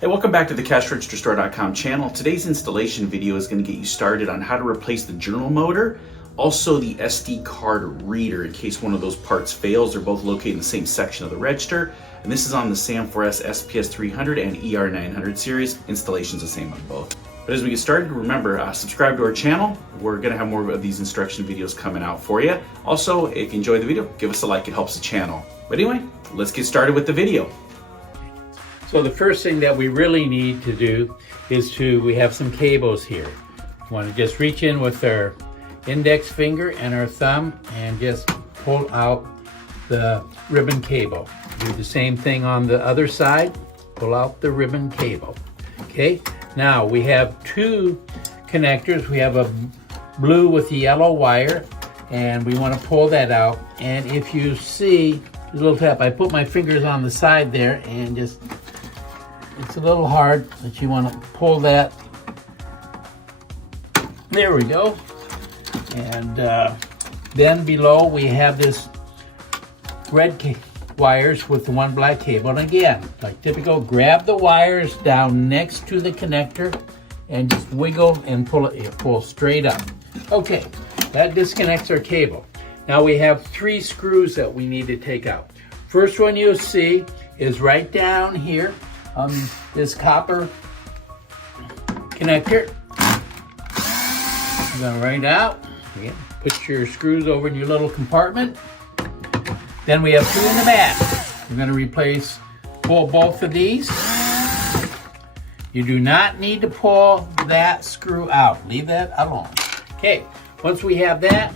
Hey, welcome back to the CashRegisterStore.com channel. Today's installation video is going to get you started on how to replace the journal motor, also the SD card reader in case one of those parts fails. They're both located in the same section of the register, and this is on the Sam4s SPS-300 and ER-900 series. Installation's the same on both. But as we get started, remember, subscribe to our channel. We're going to have more of these instruction videos coming out for you. Also, if you enjoyed the video, give us a like, it helps the channel. But anyway, let's get started with the video. So the first thing that we really need to do is we have some cables here. We want to just reach in with our index finger and our thumb and just pull out the ribbon cable. Do the same thing on the other side, pull out the ribbon cable. Okay, now we have two connectors. We have a blue with the yellow wire, and we want to pull that out. And if you see a little tap, I put my fingers on the side there and just, it's a little hard, but you want to pull that. There we go. And then below we have this red wires with the one black cable. And again, like typical, grab the wires down next to the connector and just wiggle and pull it, pull straight up. Okay, that disconnects our cable. Now we have three screws that we need to take out. First one you'll see is right down here on this copper connector. You're gonna right out. Again, put your screws over in your little compartment. Then we have two in the back. We're gonna pull both of these. You do not need to pull that screw out. Leave that alone. Okay, once we have that,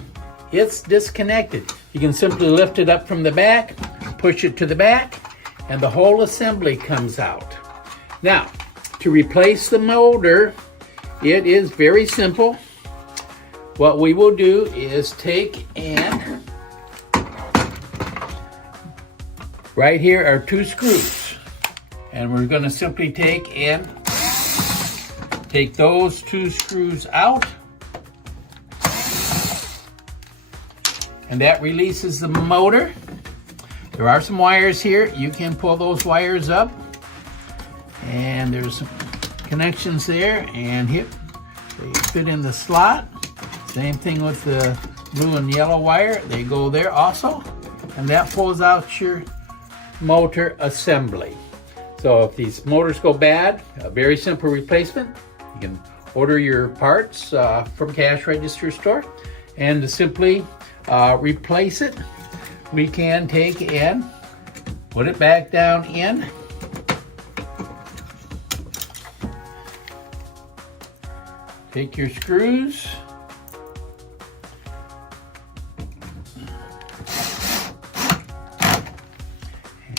it's disconnected. You can simply lift it up from the back, push it to the back, and the whole assembly comes out. Now, to replace the motor, it is very simple. What we will do is take and right here are two screws, and we're going to simply take those two screws out, and that releases the motor. There are some wires here. You can pull those wires up, and there's some connections there, and here they fit in the slot. Same thing with the blue and yellow wire. They go there also, and that pulls out your motor assembly. So if these motors go bad, a very simple replacement. You can order your parts from Cash Register Store, and to simply replace it, we can take and put it back down in. Take your screws.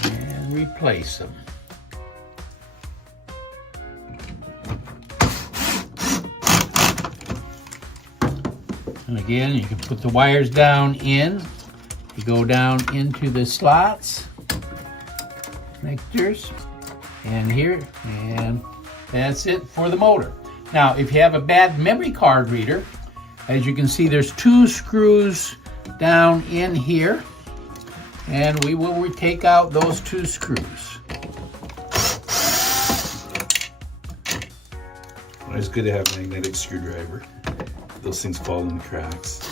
And replace them. And again, you can put the wires down in. You go down into the slots, connectors, and here, and that's it for the motor. Now, if you have a bad memory card reader, as you can see, there's two screws down in here, and we will take out those two screws. Well, it's good to have a magnetic screwdriver. Those things fall in the cracks.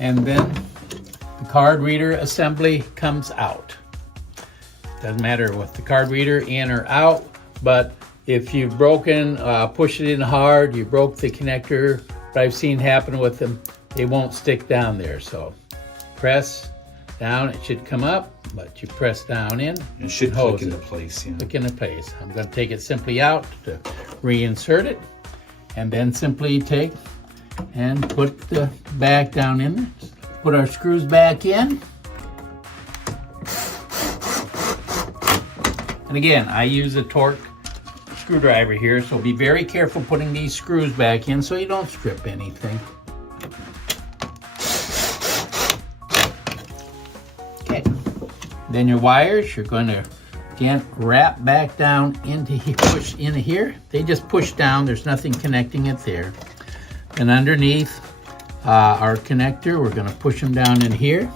And then the card reader assembly comes out. Doesn't matter with the card reader in or out, but if you've broken, push it in hard, you broke the connector, what I've seen happen with them, they won't stick down there. So press down, it should come up, but you press down in. It should click into place, yeah. Click into place. I'm going to take it simply out to reinsert it, and then simply take and put the back down in there. Put our screws back in. And again, I use a torque screwdriver here, so be very careful putting these screws back in so you don't strip anything. Okay, then your wires, you're going to again wrap back down into here, push into here. They just push down, there's nothing connecting it there. And underneath our connector, we're going to push them down in here.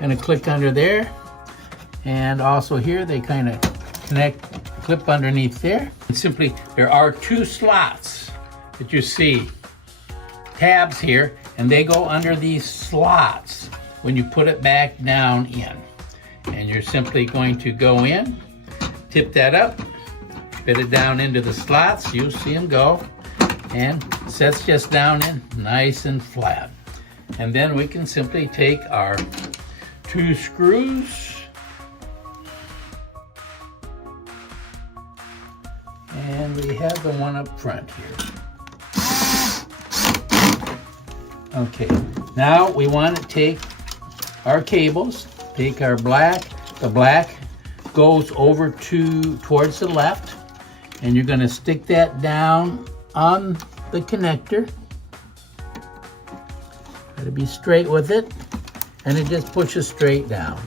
Going to click under there, And also here they kind of clip underneath there. And simply, there are 2 slots that you see, tabs here, and they go under these slots when you put it back down in. And you're simply going to go in, tip that up, fit it down into the slots. You'll see them go, and sets just down in nice and flat. And then we can simply take our 2 screws and we have the one up front here. Okay, now we want to take our cables, take our black. The black goes over towards the left, and you're going to stick that down on the connector. Got to be straight with it, and it just pushes straight down.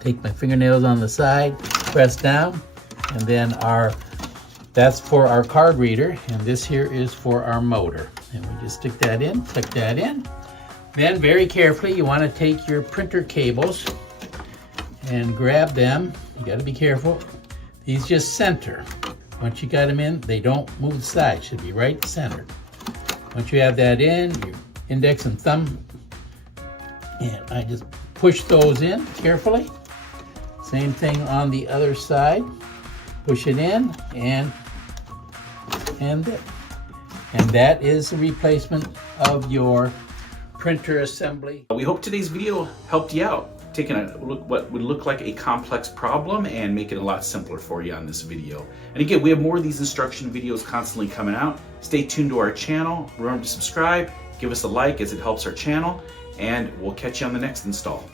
Take my fingernails on the side, press down, and then that's for our card reader, and this here is for our motor. And we just stick that in, click that in. Then very carefully, you want to take your printer cables and grab them. You got to be careful. These just center. Once you got them in, they don't move the side. Should be right centered. Once you have that in, your index and thumb, and I just push those in carefully. Same thing on the other side. Push it in, and that is the replacement of your printer assembly. We hope today's video helped you out, taking a look what would look like a complex problem and make it a lot simpler for you on this video. And again, we have more of these instruction videos constantly coming out. Stay tuned to our channel. Remember to subscribe, give us a like as it helps our channel, and we'll catch you on the next install.